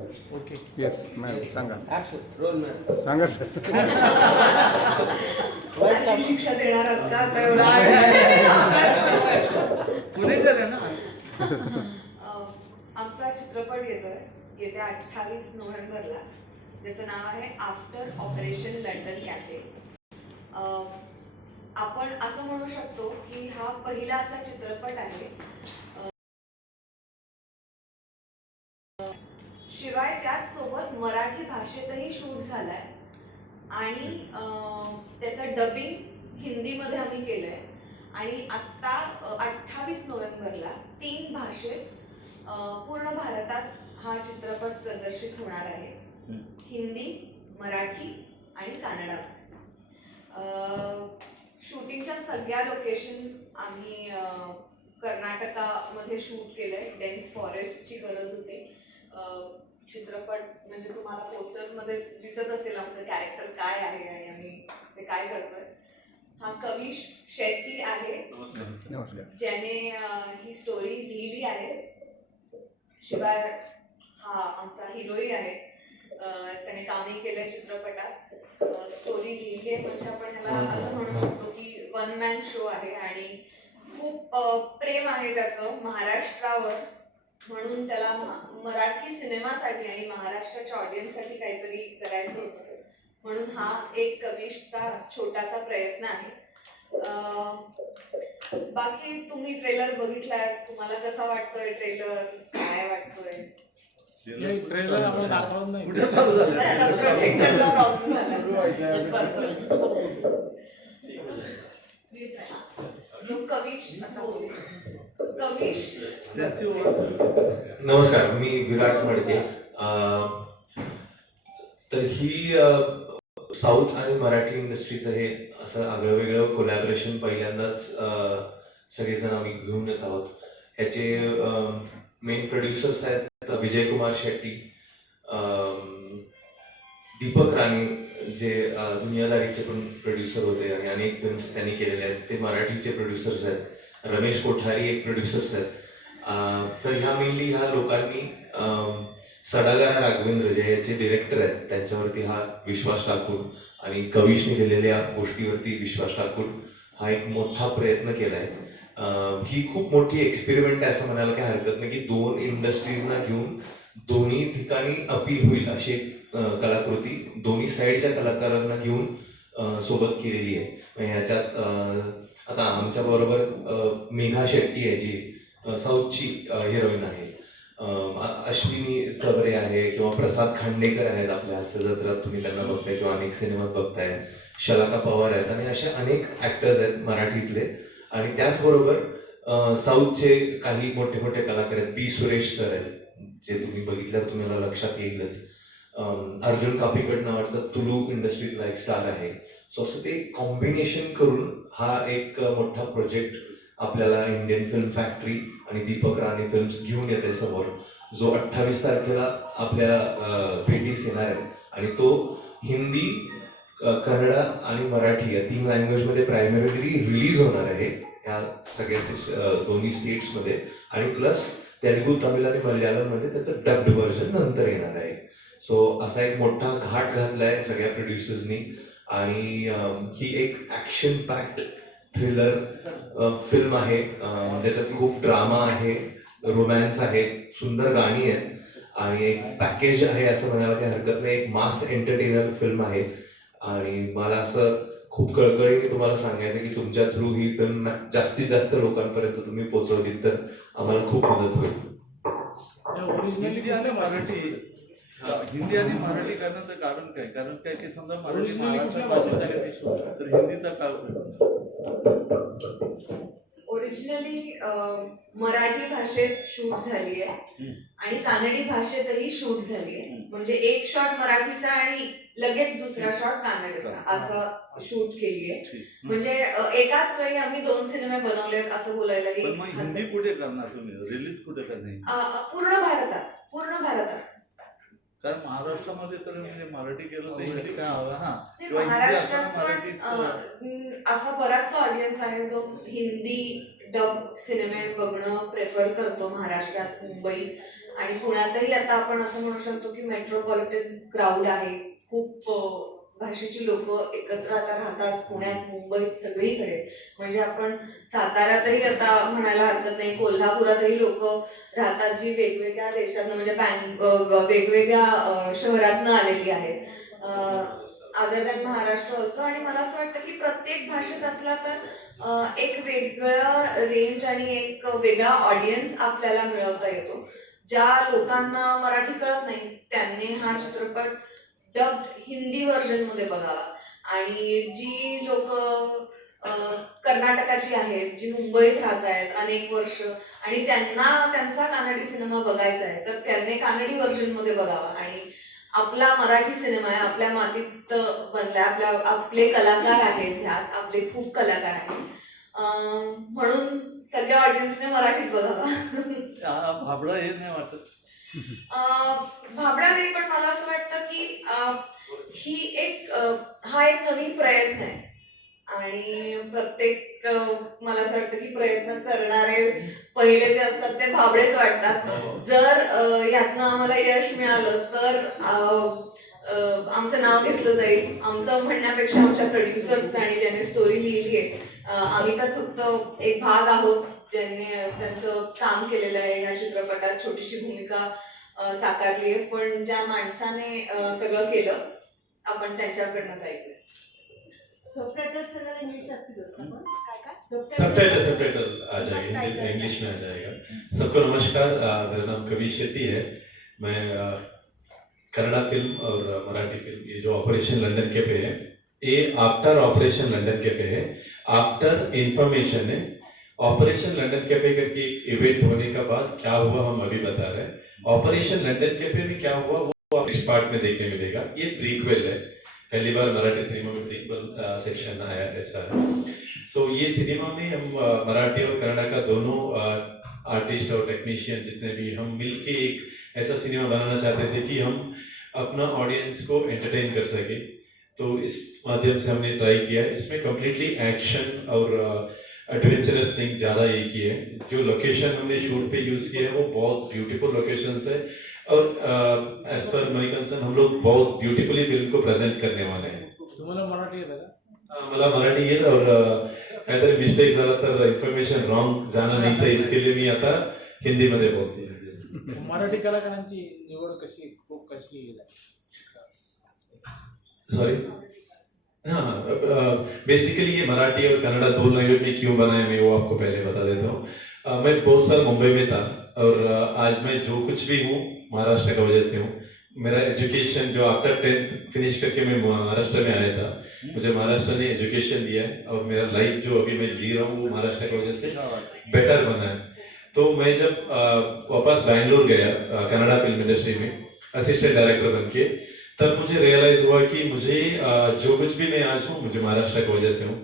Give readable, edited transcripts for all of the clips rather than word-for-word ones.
Okay. Yes ma'am सांगा role ma'am सांगा sir. अशी शिक्षा देणार आहात का आता एवढं? पुणेकर आहे ना. आमचा चित्रपट येतोय येत्या 28 नोव्हेंबरला, ज्याचं नाव आहे आफ्टर ऑपरेशन लंडन कॅफे. आपण असं म्हणू शकतो की हा पहिला असा चित्रपट आहे, शिवाय त्याचसोबत मराठी भाषेतही शूट झालाय आणि त्याचं डबिंग हिंदीमध्ये आम्ही केलंय. आणि आत्ता 28 नोव्हेंबरला 3 भाषेत पूर्ण भारतात हा चित्रपट प्रदर्शित होणार आहे. हिंदी, मराठी आणि कन्नडा. शूटिंगच्या सगळ्या लोकेशन आम्ही कर्नाटकामध्ये शूट केलंय. डेन्स फॉरेस्टची गरज होती. चित्रपट म्हणजे तुम्हाला पोस्टरमध्येच दिसत असेल आमचं कॅरेक्टर काय आहे आणि आम्ही ते काय करतोय. हा कविश शेट्टी आहे नमस्कार. ज्याने ही स्टोरी लिहिली आहे. शिवाय हा आमचा हिरोही आहे. त्याने कामही केलंय चित्रपटात. स्टोरी लिहिली आहे म्हणजे आपण ह्याला असं म्हणू शकतो की वन मॅन शो आहे आणि खूप प्रेम आहे त्याचं महाराष्ट्रावर. म्हणून त्याला मराठी सिनेमासाठी आणि महाराष्ट्राच्या ऑडियन्ससाठी काहीतरी करायचं होतं, म्हणून हा एक कविशचा छोटासा प्रयत्न आहे. बाकी तुम्ही ट्रेलर बघितलाय, तुम्हाला कसा वाटतोय ट्रेलर, काय वाटतोय? ट्रेलर आपण दाखवत नाही. प्रोजेक्टरचा प्रॉब्लेम झाला. कविश आता बोलू. कविश, नमस्कार, मी विराट मडके. तर ही साऊथ आणि मराठी इंडस्ट्रीचं हे असं आगळं वेगळं कोलॅबरेशन पहिल्यांदाच सगळेजण आम्ही घेऊन येत आहोत. ह्याचे मेन प्रोड्युसर्स आहेत विजय कुमार शेट्टी, दीपक राणे जे दुनियादारीचे पण प्रोड्युसर होते आणि अनेक फिल्म्स त्यांनी केलेले आहेत, ते मराठीचे प्रोड्युसर्स आहेत. रमेश कोठारी एक प्रोड्युसर्स आहेत. तर ह्या मेनली ह्या लोकांनी सडागरा राघवेंद्र जे याचे डिरेक्टर आहेत त्यांच्यावरती हा विश्वास टाकून आणि कविशने केलेल्या गोष्टीवरती विश्वास टाकून हा एक मोठा प्रयत्न केला आहे. ही खूप मोठी एक्सपेरिमेंट आहे असं म्हणायला काही हरकत नाही की दोन इंडस्ट्रीजना घेऊन दोन्ही ठिकाणी अपील होईल अशी एक कलाकृती दोन्ही साईडच्या कलाकारांना घेऊन सोबत केलेली आहे. ह्याच्यात आता आमच्या बरोबर मेघा शेट्टी आहे जी साऊथची हिरोईन आहे, अश्विनी चवरे आहे किंवा प्रसाद खांडेकर आहेत आपल्या हास्य जत्रात तुम्ही त्यांना बघताय किंवा अनेक सिनेमात बघताय, शलाका पवार आहेत आणि असे अनेक ॲक्टर्स आहेत मराठीतले. आणि त्याचबरोबर साऊथचे काही मोठे मोठे कलाकार आहेत. पी सुरेश सर आहेत जे तुम्ही बघितल्यावर तुम्हाला लक्षात येईलच. अर्जुन कापीकड नावाचा तुलू इंडस्ट्रीतला एक स्टार आहे. सो असं ते कॉम्बिनेशन करून हा एक मोठा प्रोजेक्ट आपल्याला इंडियन फिल्म फॅक्टरी आणि दीपक राणे फिल्म्स घेऊन येते समोर, जो 28 तारखेला आपल्या भेटीस येणार आहे. आणि तो हिंदी, कन्नडा आणि मराठी या 3 लँग्वेजमध्ये प्रायमरीली रिलीज होणार आहे ह्या सगळ्या दोन्ही स्टेट्समध्ये. आणि प्लस तेलुगू, तमिळ आणि मल्याळममध्ये त्याचं डब्ड व्हर्जन नंतर येणार आहे. सो असा एक मोठा घाट घातलाय सगळ्या प्रोड्युसर्सनी. आणि ही एक ॲक्शन पॅक्ड थ्रिलर फिल्म आहे. त्याच्यात खूप ड्रामा आहे, रोमॅन्स आहे, सुंदर गाणी आहेत आणि एक पॅकेज आहे असं म्हणायला काही हरकत नाही. एक मास एंटरटेनर फिल्म आहे. आणि मला असं खूप कळकळीने तुम्हाला सांगायचं की तुमच्या थ्रू ही फिल्म जास्तीत जास्त लोकांपर्यंत तुम्ही पोहोचवली तर आम्हाला खूप मदत होईल. हिंदी आणि मराठी करण्याचं कारण काय? कारण काय की समजा मराठी तर हिंदीचा का ओरिजिनली मराठी भाषेत शूट झाली आहे आणि कानडी भाषेतही शूट झाली आहे. म्हणजे एक शॉट मराठीचा आणि लगेच दुसरा शॉट कानडीचा असं शूट केली आहे. म्हणजे एकाच वेळी आम्ही 2 सिनेमे बनवलेत असं बोलायलाही. हिंदी कुठे करणार तुम्ही? रिलीज कुठे करणार? पूर्ण भारतात. कारण महाराष्ट्रामध्ये तर म्हणजे मराठी केलं तर हिंदी काय हवं. महाराष्ट्रात पण असा बराचसा ऑडियन्स आहे जो हिंदी डब सिनेमे बघणं प्रेफर करतो महाराष्ट्रात, मुंबई आणि पुण्यातही आता आपण असं म्हणू शकतो की मेट्रोपॉलिटन क्राऊड आहे. खूप भाषेची लोक एकत्र आता राहतात पुण्यात, मुंबईत, सगळीकडे. म्हणजे आपण साताऱ्यातही आता म्हणायला हरकत नाही, कोल्हापुरातही लोक राहतात जी वेगवेगळ्या देशातनं म्हणजे वेगवेगळ्या शहरातनं आलेली आहेत, अदर दॅन महाराष्ट्र ऑल्सो. आणि मला असं वाटतं की प्रत्येक भाषेत असला तर एक वेगळं रेंज आणि एक वेगळा ऑडियन्स आपल्याला मिळवता येतो. ज्या लोकांना मराठी कळत नाही त्यांनी हा चित्रपट डब हिंदी व्हर्जनमध्ये बघावा. आणि जी लोक कर्नाटकाची आहेत, जी मुंबईत राहत आहेत अनेक वर्ष आणि त्यांना त्यांचा कानडी सिनेमा बघायचा आहे, तर त्यांनी कानडी व्हर्जनमध्ये बघावा. आणि आपला मराठी सिनेमा आहे, आपल्या मातीत बनलाय, आपले कलाकार आहेत, ह्यात आपले खूप कलाकार आहेत, म्हणून सगळ्या ऑडियन्सने मराठीत बघावा. भाबडा हे नाही वाटत? भाबडा नाही, पण मला असं वाटतं की हा एक नवीन प्रयत्न आहे. आणि प्रत्येक मला असं वाटतं की प्रयत्न करणारे पहिले जे असतात ते भाबडेच वाटतात. जर यातनं आम्हाला यश मिळालं तर आमचं नाव घेतलं जाईल. आमचं म्हणण्यापेक्षा आमच्या प्रोड्युसर्स आणि ज्याने स्टोरी लिहिली आहे, आम्ही तर फक्त एक भाग आहोत ज्यांनी त्यांचं काम केलेलं आहे. या चित्रपटात छोटीशी भूमिका साकारली आहे, पण ज्या माणसाने सगळं केलं आपण त्यांच्याकडनं ऐकलं. सबटाइटल आ जाएंगे, इंग्लिश में आ जाएगा. सबको नमस्कार, मेरा नाम कवि शेट्टी है. मैं कन्नड़ा फिल्म और मराठी फिल्म, ये जो ऑपरेशन लंदन कैफे है, ये आफ्टर ऑपरेशन लंदन कैफे है, आफ्टर इंफॉर्मेशन है. ऑपरेशन लंदन कैफे करके एक इवेंट होने का बाद क्या हुआ हम अभी बता रहे हैं. ऑपरेशन लंदन कैफे में क्या हुआ वो इस पार्ट में देखने मिलेगा. ये प्रीक्वेल है, पहली बार मराठी सिनेमा में प्रीक्वेल सेक्शन आया ऐसा है. सो ये सिनेमा में हम मराठी और कन्नड़ा का दोनों आर्टिस्ट और टेक्नीशियन जितने भी हम मिलके एक ऐसा सिनेमा बनाना चाहते थे कि हम अपना ऑडियंस को एंटरटेन कर सके. तो इस माध्यम से हमने ट्राई किया. इसमें कम्प्लीटली एक्शन और एडवेंचरस थिंग ज़्यादा ये की है. जो लोकेशन हमने शूट पे यूज़ किया है वो बहुत ब्यूटीफुल लोकेशंस है. और एज पर माय कंसर्न हम लोग बहुत ब्यूटीफुली फिल्म को प्रेजेंट करने वाले हैं. तुम्हाला मराठी येतं का? मला मराठी येत और काहीतरी मिस्टेक झाला तर इन्फॉर्मेशन रॉंग जाणं नाही चाहिए, इसके लिए मी आता हिंदीमध्ये बोलते. मराठी कलाकारांची निवड कशी सॉरी. हाँ, बेसिकली ये मराठी और कन्नड़ा दो लैंग्वेज में क्यों बनाया मैं वो आपको पहले बता देता हूँ. मैं बहुत साल मुंबई में था और आज मैं जो कुछ भी हूँ महाराष्ट्र का वजह से हूँ. मेरा एजुकेशन जो आफ्टर 10th फिनिश करके मैं महाराष्ट्र में आया था, मुझे महाराष्ट्र ने एजुकेशन दिया है और मेरा लाइफ जो अभी मैं जी रहा हूँ वो महाराष्ट्र की वजह से बेटर बना है. तो मैं जब वापस बैंगलोर गया कन्नड़ा फिल्म इंडस्ट्री में असिस्टेंट डायरेक्टर बन के, तब मुझे रियलाइज हुआ कि मुझे जो कुछ भी मैं आज हूँ मुझे महाराष्ट्र की वजह से हूँ.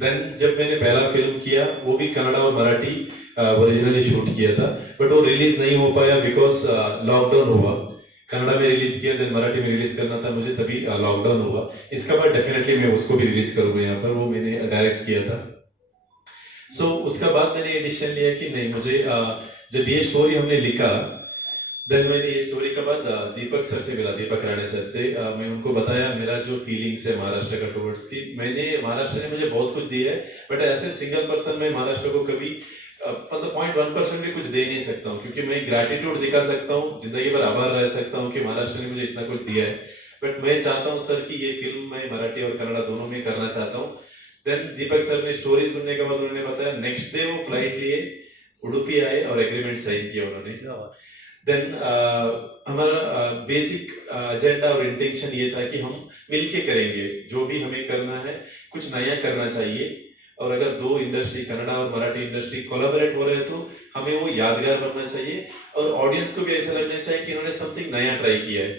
देन जब मैंने पहला फिल्म किया वो भी कन्नड़ा और मराठी ओरिजिनली शूट किया था, बट वो रिलीज नहीं हो पाया बिकॉज लॉकडाउन हुआ. कन्नड़ा में रिलीज किया, देन मराठी में रिलीज करना था मुझे, तभी लॉकडाउन हुआ. इसके बाद डेफिनेटली मैं उसको भी रिलीज करूंगा यहाँ पर. वो मैंने डायरेक्ट किया था. सो उसका बाद मैंने ये डिसीजन लिया कि नहीं, मुझे जब ये स्टोरी हमने लिखा, देन मैंने ये स्टोरी के बाद दीपक सर से मिला, दीपक राणे सर से. मैं उनको बताया मेरा जो फीलिंग्स है महाराष्ट्र का टुवर्ड्स की. महाराष्ट्र ने मुझे बहुत कुछ दिया है, बट ऐसे सिंगल पर्सन मैं महाराष्ट्र को कभी मतलब 0.1% भी कुछ दे नहीं सकता हूँ, क्योंकि मैं ग्रैटिट्यूड दिखा सकता हूँ, जिंदगी भर आभार रह सकता हूँ कि महाराष्ट्र ने मुझे इतना कुछ दिया है. बट मैं चाहता हूँ सर कि ये फिल्म मैं मराठी और कन्नड़ा दोनों में करना चाहता हूँ. देन दीपक सर ने स्टोरी सुनने के बाद उन्होंने बताया, नेक्स्ट डे वो फ्लाइट लिए उडुपी आए और एग्रीमेंट साइन किया उन्होंने. देन हमारा बेसिक एजेंडा और इंटेंशन ये था कि हम मिलके करेंगे, जो भी हमें करना है कुछ नया करना चाहिए. और अगर दो इंडस्ट्री कन्नड़ा और मराठी इंडस्ट्री कोलैबोरेट हो रहे हैं तो हमें वो यादगार बनना चाहिए और ऑडियंस को भी ऐसा लगना चाहिए कि इन्होंने समथिंग नया ट्राई किया है.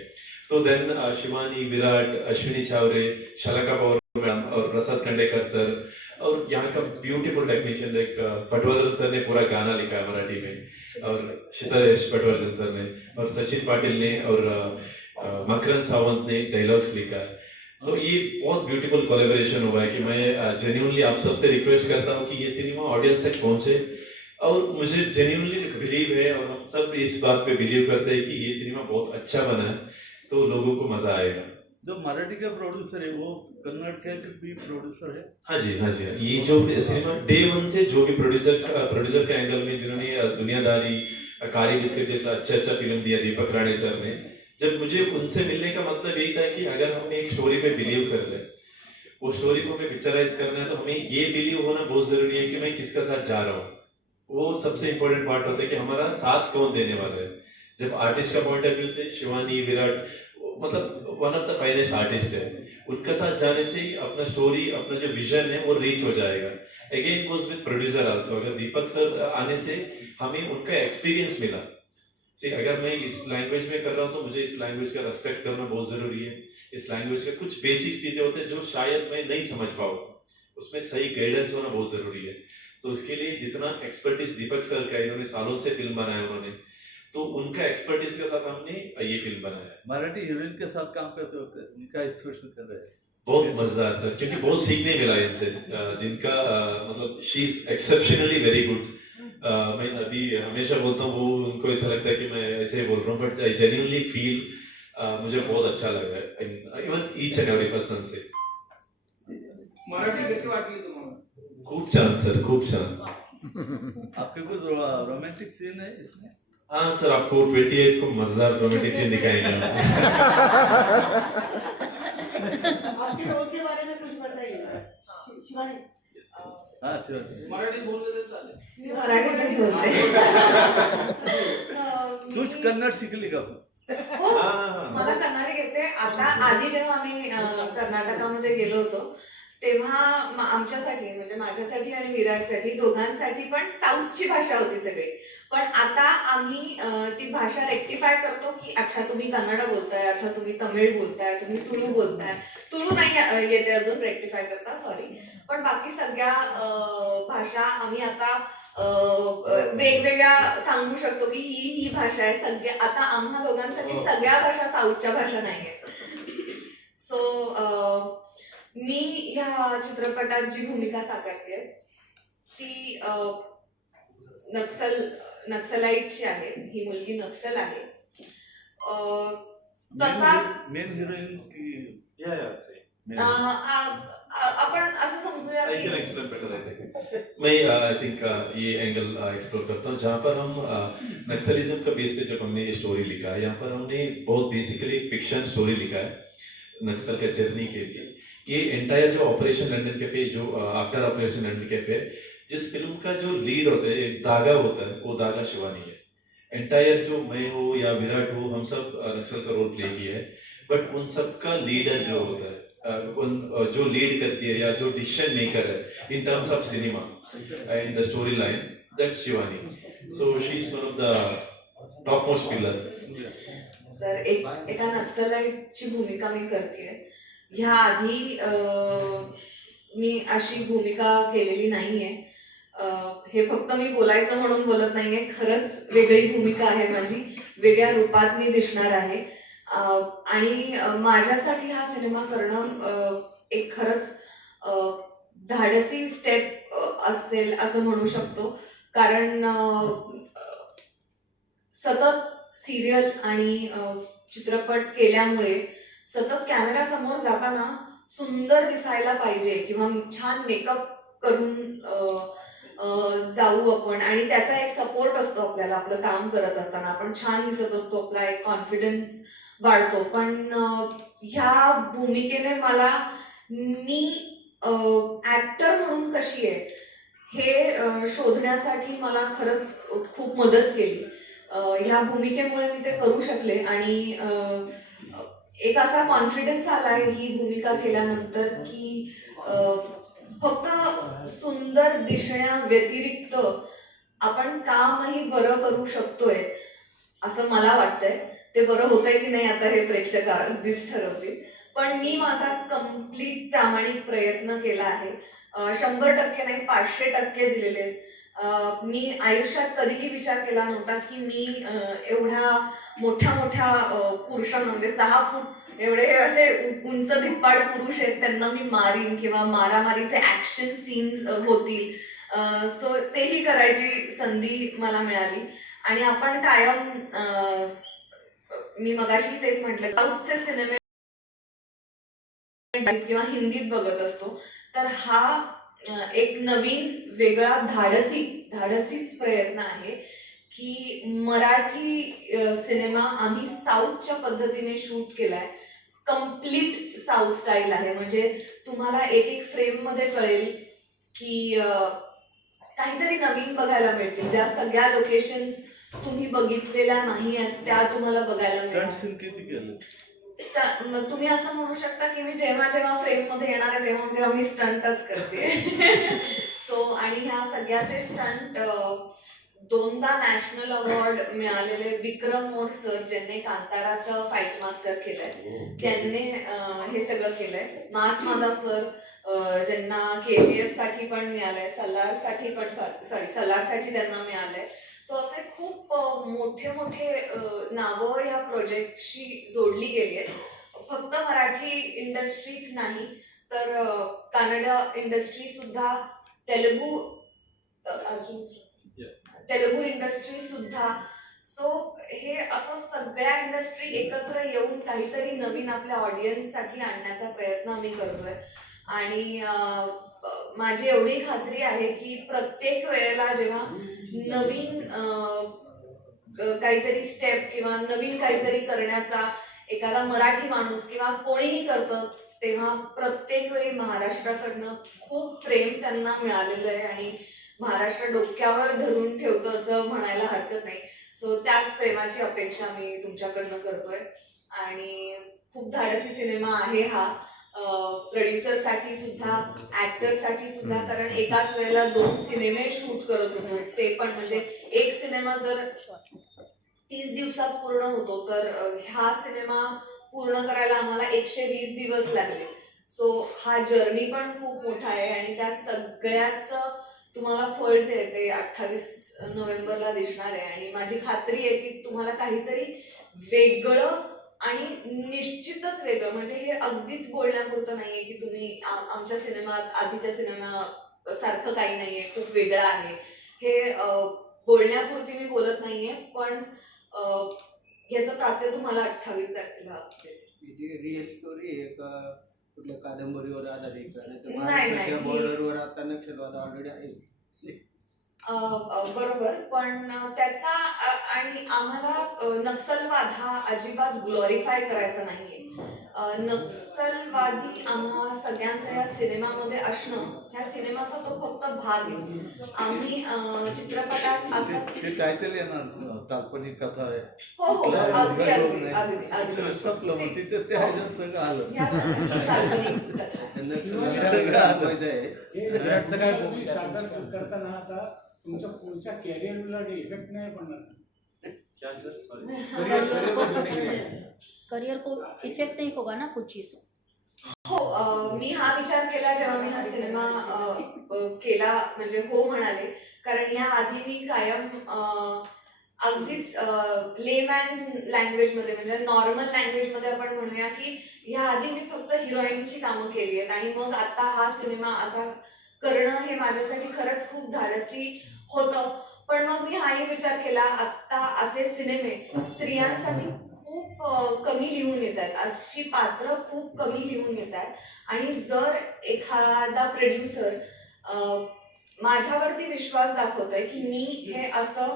तो देन शिवानी, विराट, अश्विनी चावरे, शलाका पवार मैम और प्रसाद खंडेकर सर और यहाँ का ब्यूटीफुल टेक्नीशियन एक पटवर्धन सर ने पूरा गाना लिखा है मराठी में, और शीतलेश पटवर्धन सर ने, और सचिन पाटिल ने, और मकरन सावंत ने डायलॉग्स लिखा है. सो ये बहुत ब्यूटीफुल कोलैबोरेशन हुआ है कि मैं जेन्युइनली आप सबसे रिक्वेस्ट करता हूँ कि ये सिनेमा ऑडियंस तक पहुँचे. और मुझे जेन्युइनली बिलीव है और हम सब इस बात पे बिलीव करते हैं कि ये सिनेमा बहुत अच्छा बना है, तो लोगों को मजा आएगा। जो मराठी का प्रोड्यूसर है वो कन्नड़ के भी प्रोड्यूसर है। हाँ जी, हाँ जी, ये जो सिनेमा डे वन से जो भी प्रोड्यूसर के एंगल में जिन्होंने दुनियादारी, कारी बिस्किट जैसा अच्छा फिल्म दिया दीपक राणे सर ने, जब मुझे उनसे मिलने का मतलब यही था कि अगर हमने एक स्टोरी पे बिलीव कर रहे हैं, वो स्टोरी को हमें पिक्चराइज करना है, तो हमें ये बिलीव होना बहुत जरूरी है कि मैं किसका साथ जा रहा हूँ। वो सबसे इंपॉर्टेंट पार्ट होता है कि हमारा साथ कौन देने वाला है। जब आर्टिस्ट का पॉइंट ऑफ व्यू से शिवानी, विराट मतलब one of the finest artist है, उनका साथ जाने से ही अपना स्टोरी, अपना जो विजन है वो रीच हो जाएगा। अगेन गोज विद प्रोड्यूसर आल्सो, अगर दीपक सर आने से हमें उनका एक्सपीरियंस मिला। अगर मैं इस लैंग्वेज में कर रहा हूँ तो मुझे इस लैंग्वेज का रेस्पेक्ट करना बहुत जरूरी है। इस लैंग्वेज का कुछ बेसिक चीजें होते हैं जो शायद मैं नहीं समझ पाऊँ, उसमें सही गाइडेंस होना बहुत जरूरी है। तो उसके लिए जितना एक्सपर्टीज दीपक सर का, इन्होंने सालों से फिल्म बनाया उन्होंने, तो उनका एक्सपर्टीज के साथ हमने ये फिल्म बनाया। मराठी हीरोइन के साथ काम करते होते उनका एक्सपीरियंस कर रहे हैं। बहुत मजेदार सर, क्योंकि बहुत सीखने मिला इनसे, जिनका मतलब शी इज एक्सेप्शनली वेरी गुड। मैं अभी हमेशा बोलता हूँ, वो उनको ऐसा लगता है कि मैं ऐसे ही बोल रहा हूँ, बट आई जेन्युइनली फील मुझे बहुत अच्छा लगा है even each and every person से। मराठी कशी वाटली तुम्हाला? खूप छान सर, खूप छान। आपके कुछ रोमांटिक सीन है इसमें? हाँ सर, आपको 28 को मजेदार रोमांटिक सीन दिखाएंगे। आपके रोल के बारे में कुछ बताइए शिवानी। हाँ शिवानी, मराठी बोलले तर चालेल. मी मराठीतच बोलते. कुछ कन्नड शिकली का? हो, मला कन्नड येते. आता आधी जेव्हा आम्ही कर्नाटकामध्ये गेलो होतो तेव्हा आमच्यासाठी म्हणजे माझ्यासाठी आणि विराटसाठी दोघांसाठी पण साऊथची भाषा होती सगळी. पण आता आम्ही ती भाषा रेक्टिफाय करतो की अच्छा तुम्ही कन्नड बोलताय, अच्छा तुम्ही तमिळ बोलताय, तुम्ही तुळू बोलताय. तुळू नाही येते अजून रेक्टिफाय करता, सॉरी. पण बाकी सगळ्या भाषा आम्ही आता वेगवेगळ्या सांगू शकतो की ही भाषा आहे. सगळ्या आता आम्हा दोघांसाठी सगळ्या भाषा साऊथच्या भाषा नाही आहेत. सो मी ह्या चित्रपटात जी भूमिका साकारते ती नक्सलाइटची आहे. ही मुलगी नक्सल आहे. तसा मेन हिरोइन की आपण असं समजूया I can explain better, I think. मैं आई थिंक ये एंगल एक्सप्लोर करता हूँ जहाँ पर हम नक्सलिज्म का बेस पे जब हमने ये स्टोरी लिखा है, यहाँ पर हमने बहुत बेसिकली फिक्शन स्टोरी लिखा है नक्सल के जर्नी के लिए. ये एंटायर जो ऑपरेशन लंदन कैफे, जो आफ्टर ऑपरेशन लंदन कैफे, जिस फिल्म का जो लीड होता है, एक धागा होता है, वो धागा शिवानी है. एंटायर जो मैं हो या विराट हो, हम सब नक्सल का रोल प्ले किया है, बट उन सब का लीडर जो होता है, जो लीड करती है या जो डिसीजन मेकर है in terms of cinema end the story line, that's Shivani. So she is one of the top most pillar. तर एका नक्सलाइटची भूमिका मी करतेय. ह्या आधी मी अशी भूमिका केलेली नाहीये. हे फक्त मी बोलायचं म्हणून बोलत नाहीये, खरंच वेगळी भूमिका आहे माझी. वेगळ्या रूपात मी दिसणार आहे. आणि माझ्यासाठी हा सिनेमा करणं एक खरंच धाडसी स्टेप असेल असं म्हणू शकतो. कारण सतत सिरियल आणि चित्रपट केल्यामुळे सतत कॅमेरा समोर जाताना सुंदर दिसायला पाहिजे किंवा छान मेकअप करून जाऊ आपण, आणि त्याचा एक सपोर्ट असतो आपल्याला. आपलं काम करत असताना आपण छान दिसत असतो, आपला एक कॉन्फिडन्स वाढतो. पण ह्या भूमिकेने मला, मी ऍक्टर म्हणून कशी आहे हे शोधण्यासाठी मला खरंच खूप मदत केली. ह्या भूमिकेमुळे मी ते करू शकले आणि एक असा कॉन्फिडन्स आलाय ही भूमिका केल्यानंतर की फक्त सुंदर दिसण्या व्यतिरिक्त आपण कामही बरं करू शकतोय असं मला वाटतंय. ते बरं होतंय की नाही आता हे प्रेक्षक अगदीच ठरवतील. पण मी माझा कम्प्लीट प्रामाणिक प्रयत्न केला आहे. 100% नाही, 500% दिलेले. मी आयुष्यात कधीही विचार केला नव्हता की मी एवढ्या मोठ्या मोठ्या पुरुषांना, म्हणजे 6 फूट एवढे असे उंच धिप्पाड पुरुष आहेत, त्यांना मी मारीन किंवा मारामारीचे ऍक्शन सीन्स होतील. सो तेही करायची संधी मला मिळाली आणि आपण कायम मी मगाशी तेच म्हटलं, साऊथचे सिनेमे किंवा हिंदीत बघत असतो, तर हा एक नवीन वेगळा धाडसीच प्रयत्न आहे की मराठी सिनेमा आम्ही साऊथच्या पद्धतीने शूट केलाय. कम्प्लीट साऊथ स्टाईल आहे, म्हणजे तुम्हाला एक फ्रेम मध्ये कळेल की काहीतरी नवीन बघायला मिळतील. ज्या सगळ्या लोकेशन्स तुम्ही बघितलेल्या नाही आहेत त्या तुम्हाला बघायला मिळतील. किती केलं? तुम्ही असं म्हणू शकता की मी जेव्हा फ्रेम मध्ये येणार आहे तेव्हा मी स्टंटच करते. सो आणि ह्या सगळ्याचे स्टंट 2दा नॅशनल अवॉर्ड मिळालेले विक्रम मोर सर, ज्यांनी कांताराचं फाईट मास्टर केलंय, त्यांनी हे सगळं केलंय. मास मादा सर, ज्यांना KGF साठी पण मिळालंय, सलारसाठी त्यांना मिळालंय. सो असे खूप मोठे नावं ह्या प्रोजेक्टशी जोडली गेली आहेत. फक्त मराठी इंडस्ट्रीच नाही तर कन्नड इंडस्ट्री सुद्धा, तेलुगू इंडस्ट्री सुद्धा. सो हे असं सगळ्या इंडस्ट्री एकत्र येऊन काहीतरी नवीन आपल्या ऑडियन्ससाठी आणण्याचा प्रयत्न आम्ही करतोय. आणि माझी एवढी खात्री आहे की प्रत्येक वेळेला जेव्हा नवीन काहीतरी स्टेप किंवा नवीन काहीतरी करण्याचा एखादा मराठी माणूस किंवा कोणीही करतं, तेव्हा प्रत्येक वेळी महाराष्ट्राकडनं खूप प्रेम त्यांना मिळालेलं आहे आणि महाराष्ट्र डोक्यावर धरून ठेवतं असं म्हणायला हरकत नाही. सो त्याच प्रेमाची अपेक्षा मी तुमच्याकडनं करतोय. आणि खूप धाडसी सिनेमा आहे हा, प्रोड्युसर साठी सुद्धा, ऍक्टर साठी सुद्धा, कारण एकाच वेळेला 2 सिनेमे शूट करत होतो. ते पण म्हणजे एक सिनेमा जर 30 दिवसात पूर्ण होतो तर हा सिनेमा पूर्ण करायला आम्हाला 120 दिवस लागले. सो हा जर्नी पण खूप मोठा आहे आणि त्या सगळ्याच तुम्हाला फळ जे आहे ते 28 नोव्हेंबरला दिसणार आहे. आणि माझी खात्री आहे की तुम्हाला काहीतरी वेगळं आणि निश्चितच वेगळं, म्हणजे हे अगदीच बोलण्यापुरतं नाहीये की तुम्ही आमच्या सिनेमात आधीच्या सिनेमा सारखं काही नाहीये, खूप वेगळं आहे. हे बोलण्यापुरती मी बोलत नाहीये, पण याचं प्राप्य तुम्हाला 28 तारखेला रिअल स्टोरी आहे का कुठल्या कादंबरीवर आधारित? नाही. बॉर्डरवर आता नक्षलवाद ऑलरेडी आहे. बरोबर, पण त्याचा आणि आम्हाला नक्षलवाद हा अजिबात ग्लोरिफाय करायचा नाहीये. नक्षलवादी आम्हा सगळ्यांचा या सिनेमामध्ये असणं, ह्या सिनेमाचा तो फक्त भाग आहे. आम्ही चित्रपटात असं ते टायटल येणार काल्पनिक कथा आहे. हो अगदी तिथे ते ह्याच्यात सगळं आलं. करताना आता तुमच्या पुढच्या कॅरियरला इफेक्ट नाही पडणार? करियर को इफेक्ट नहीं होगा ना कुछ चीज? हो, मी हा विचार केला जेव्हा मी हा सिनेमा केला, म्हणजे हो म्हणाले, कारण या आधी मी कायम अगदीच लेमॅन्स लँग्वेजमध्ये, म्हणजे नॉर्मल लँग्वेजमध्ये आपण म्हणूया की ह्या आधी मी फक्त हिरोईनची कामं केली आहेत आणि मग आता हा सिनेमा असा करणं हे माझ्यासाठी खरंच खूप धाडसी होतं. पण मग मी हाही विचार केला, आता असे सिनेमे स्त्रियांसाठी खूप कमी लिहून येत आहेत, अशी पात्र खूप कमी लिहून येत आहेत. आणि जर एखादा प्रोड्युसर माझ्यावरती विश्वास दाखवतोय की मी हे असं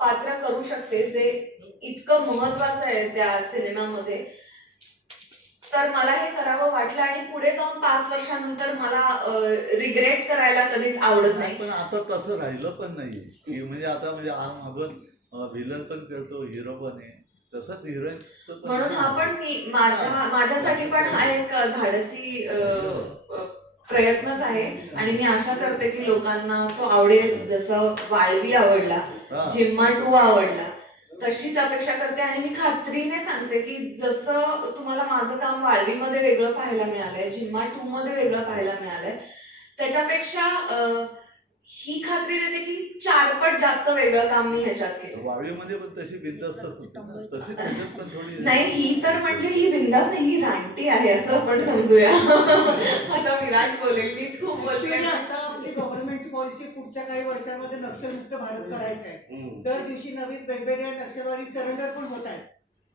पात्र करू शकते जे इतकं महत्वाचं आहे त्या सिनेमामध्ये, तर मला हे करावं वाटलं. आणि पुढे जाऊन 5 वर्षानंतर मला रिग्रेट करायला कधीच आवडत नाही. पण आता तसं राहिलं पण नाही की म्हणजे आता म्हणजे आपण व्हिलन पण करतो, हिरो पण आहे, तसंच हिरोईन. म्हणून हा पण मी माझ्यासाठी पण हा एक धाडसी प्रयत्नच आहे आणि मी आशा करते की लोकांना तो आवडेल. जसं वाळवी आवडला, झिम्मा 2 आवडला, तशीच अपेक्षा करते. आणि मी खात्रीने सांगते की जसं तुम्हाला माझं काम वाळवीमध्ये वेगळं पाहायला मिळालंय, झिम्मा 2 मध्ये वेगळं पाहायला मिळालंय, त्याच्यापेक्षा ही खात्री देते की 4 पट जास्त वेगळं काम मी ह्याच्यात केलं. वाळवीमध्ये पण तशी बिंदास्त तशी त्याच्यात पण थोडी नाही, ही तर म्हणजे ही बिंदास नाही, ही रानटी आहे असं आपण समजूया. आता विराट बोलेल, मीच खूप बोलते. आता आपली गव्हर्नमेंटची पॉलिसी पुढच्या काही वर्षांमध्ये नक्षलमुक्त भारत करायचं आहे. दर दिवशी नवीन वेगवेगळ्या नक्षलवादी सरेंडर पण होत आहेत.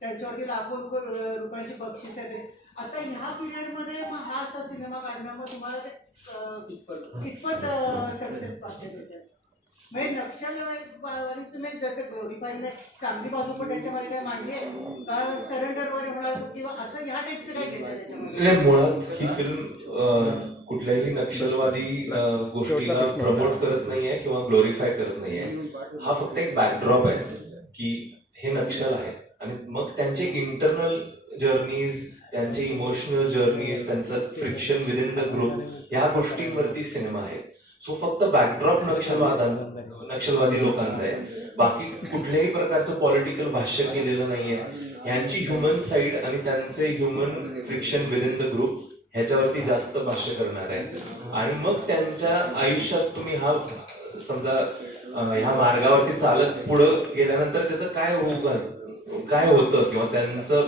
त्यांच्यावरती लाखो रुपयांची बक्षीस आहे. आता ह्या पिरियडमध्ये मग हा असा सिनेमा काढणं मग तुम्हाला ते कितपत सक्सेस पाहते त्याच्यात? म्हणजे नक्षलवादी तुम्ही जसं ग्लोरिफाईंग चांगली बाजू पण त्याच्यामध्ये काय मांडली आहे का सरेंडर वगैरे म्हणाल किंवा असं ह्या टाईपचं काय घेतलं त्याच्यामध्ये? नाही, मुळात ही फिल्म कुठल्याही नक्षलवादी गोष्टीला प्रमोट करत नाहीये किंवा ग्लोरिफाय करत नाहीये. हा फक्त एक बॅकड्रॉप आहे की हे नक्षल आहे आणि मग त्यांचे इंटरनल जर्नीज, त्यांचे इमोशनल जर्नीज, त्यांचं फ्रिक्शन विदिन द ग्रुप, ह्या गोष्टींवरती सिनेमा आहे. सो फक्त बॅकड्रॉप नक्षलवादी लोकांचा आहे. बाकी कुठल्याही प्रकारचं पॉलिटिकल भाष्य केलेलं नाहीये. यांची ह्युमन साईड आणि त्यांचे human friction within the group ह्याच्यावरती जास्त भाष्य करणार आहे. आणि मग त्यांच्या आयुष्यात तुम्ही हा समजा ह्या मार्गावरती चालत पुढं गेल्यानंतर त्याचं काय होतं किंवा त्यांचं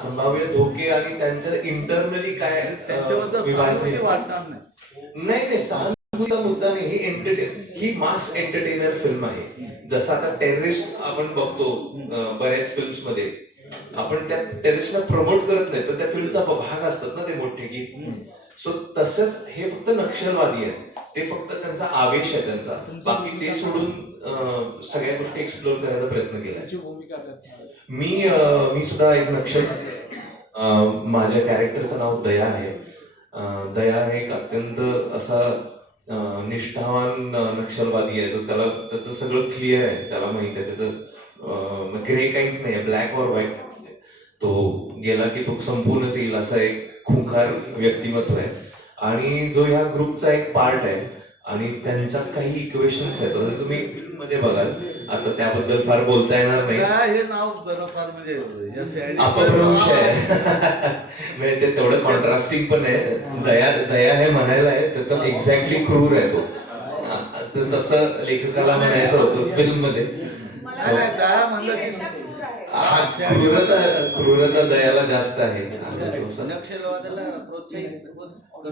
संभाव्य धोके आणि त्यांच्या इंटरनली काय त्याच्याबद्दल वाटणार नाही. नाही, सहानुभूतीचा मुद्दा नाही. ही मास एंटरटेनर फिल्म आहे. जसं आता टेररिस्ट आपण बघतो बऱ्याच फिल्म्स मध्ये, आपण त्या टेररिस्टला प्रमोट करत नाही पण त्या फिल्मचा भाग असतात ना ते मोठे की. सो तसंच हे फक्त नक्षलवादी आहे. ते फक्त त्यांचा आवेश आहे त्यांचा. बाकी ते सोडून सगळ्या गोष्टी एक्सप्लोर करायचा प्रयत्न केला. मी सुद्धा एक नक्षल. माझ्या कॅरेक्टरचं नाव दया आहे. दया हे एक अत्यंत असा निष्ठावान नक्षलवादी आहे. त्याला त्याचं सगळं क्लिअर आहे. त्याला माहित आहे त्याचं ग्रे काहीच नाही, ब्लॅक और व्हाईट. तो गेला की तो संपूर्णच येईल असा एक खुंखार व्यक्तिमत्व आहे. आणि जो ह्या ग्रुपचा एक पार्ट आहे आणि त्यांच्यात काही इक्वेशन्स आहेत. आता तुम्ही फिल्म मध्ये बघाल, आता त्याबद्दल फार बोलता येणार नाही. हे नाव जरा फार म्हणजे अपभ्रंश आहे. म्हणजे ते तेवढं कॉन्ट्रास्टिंग पण आहे. दया हे म्हणायला आहे तर एक्झॅक्टली क्रूर आहे तो. तसं लेखकाला म्हणायचं होतं फिल्म मध्ये. क्रूरता दयाला जास्त आहे. नक्षलवादाला प्रोत्साहित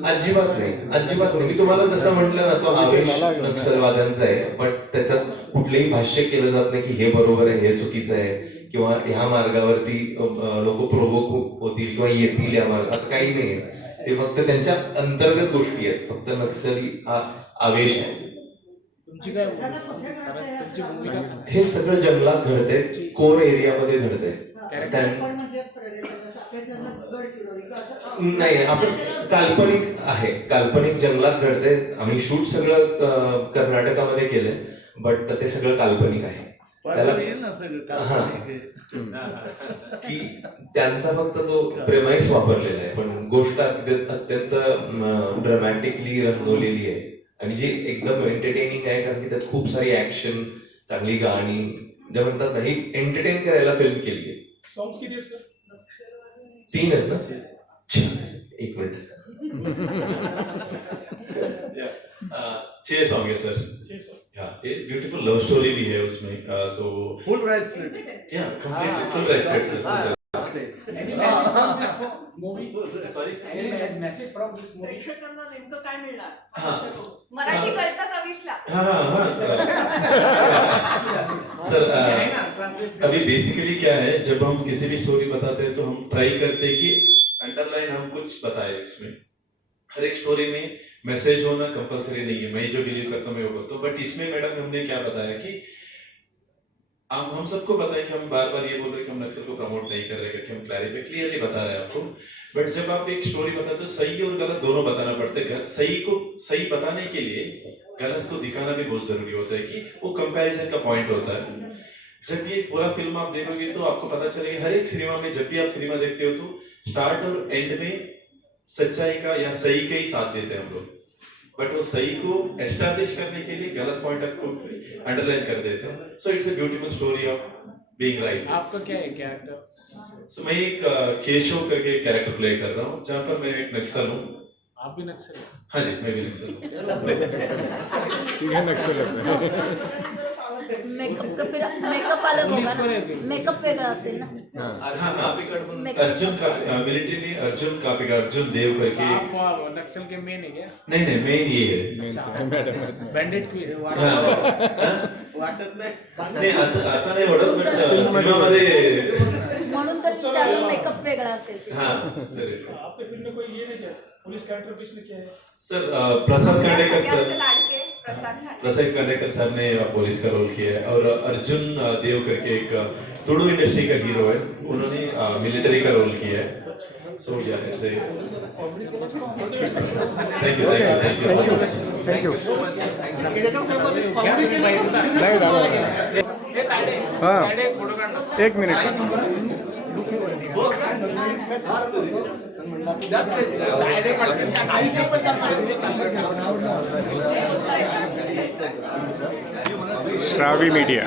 अजिबात नाही. मी तुम्हाला जसं म्हटलं ना, तो आवेश नक्षलवाद्यांचा आहे. पण त्याच्यात कुठलेही भाष्य केलं जात नाही की हे बरोबर आहे, हे चुकीचं आहे किंवा ह्या मार्गावरती लोक प्रोवोक होतील किंवा येतील या मार्ग, असं काही नाही आहे. ते फक्त त्यांच्या अंतर्गत गोष्टी आहेत. फक्त नक्षली हा आवेश आहे. हे सगळं जंगलात घडतंय, कोर एरियामध्ये घडतंय. नाही, आपण काल्पनिक आहे. काल्पनिक जंगलात घडतंय. आम्ही शूट सगळं कर्नाटकामध्ये केलंय, बट ते सगळं काल्पनिक आहे. त्याला की त्यांचा फक्त तो प्रेमाईस वापरलेला आहे, पण गोष्ट अत्यंत ड्रामॅटिकली रंगवलेली आहे आणि जी एकदम एंटरटेनिंग आहे. कारण की त्यात खूप सारी ऍक्शन, चांगली गाणी, जे म्हणतात ना, ही एंटरटेन करायला फिल्म केली आहे. सॉंग्स किती आहेत सर? 3 आहेत ना? एक मिनिट. 6 सॉन्ग है सर. एक ब्यूटीफुल लव स्टोरी भी है उसमें. So full right split. Completely full respect sir. Message from this movie. प्रेक्षकांना नेमकं काय मिळणार? मराठी कळतं कविशला? सर अभी बेसिकली क्या है, जब हम किसी भी स्टोरी बताते हैं तो हम ट्राई करते हैं कि अंडरलाइन हम कुछ बताए इसमें. हर एक स्टोरी में मैसेज होना कंपलसरी नहीं है. मैं जो बिलीव करता हूँ मैं वो बोलता हूँ. बट इसमें मैडम हमने क्या बताया कि हम सबको पता है कि हम बार बार ये बोल रहे हैं कि हम नक्सल को प्रमोट नहीं कर रहे हैं, कि हम क्लियरली बता रहे हैं आपको. बट जब आप एक स्टोरी बताते हो, सही और गलत दोनों बताना पड़ता है. सही को सही बताने के लिए गलत को दिखाना भी बहुत जरूरी होता है कि वो कंपैरिजन का पॉइंट होता है. जब ये पूरा फिल्म आप देखोगे तो आपको पता चलेगा, हर एक सिनेमा में जब भी आप सिनेमा देखते हो तो स्टार्ट और एंड में सच्चाई का या सही का ही साथ देते हैं हम लोग. बट वो सही को एस्टैब्लिश करने के लिए गलत पॉइंट आपको अंडरलाइन कर देते हैं. So it's a beautiful story of being right. आपका क्या है कैरेक्टर? सो मैं एक केशव करके कैरेक्टर प्ले कर रहा हूँ, जहाँ पर मैं एक नक्सल हूँ. आप भी नक्सल हैं? हाँ जी, मैं भी नक्सल हूँ. ठीक है, नक्सल है. मेकअप अलग होगा ना, मेकअप वेगळा असेल ना. अर्जुन का मिलिट्री अर्जुन कापिका अर्जुन देव करके आप नक्सल के मेन है क्या? नहीं नहीं मेन ये है बैंडेड की हाँ. वाटत नाही नाही आता नाही ओळख पण सिनेमामध्ये म्हणून तर विचारलं मेकअप वेगळा असेल ते. हाँ correct. आपके फिल्म में कोई ये नहीं क्या पुलिस कैरेक्टर किसने किया है? सर प्रसाद कांडेकर सगळ्यांचे सर लाडके प्रसाद खांडेकर. प्रसाद कांडेकर सर ने पुलिस का रोल किया है और अर्जुन देव करके एक तुडू इंडस्ट्री का हीरो है उन्होंने मिलिट्री का रोल किया है सो या ऐसे थैंक यू एक मिनिट श्रावी मीडिया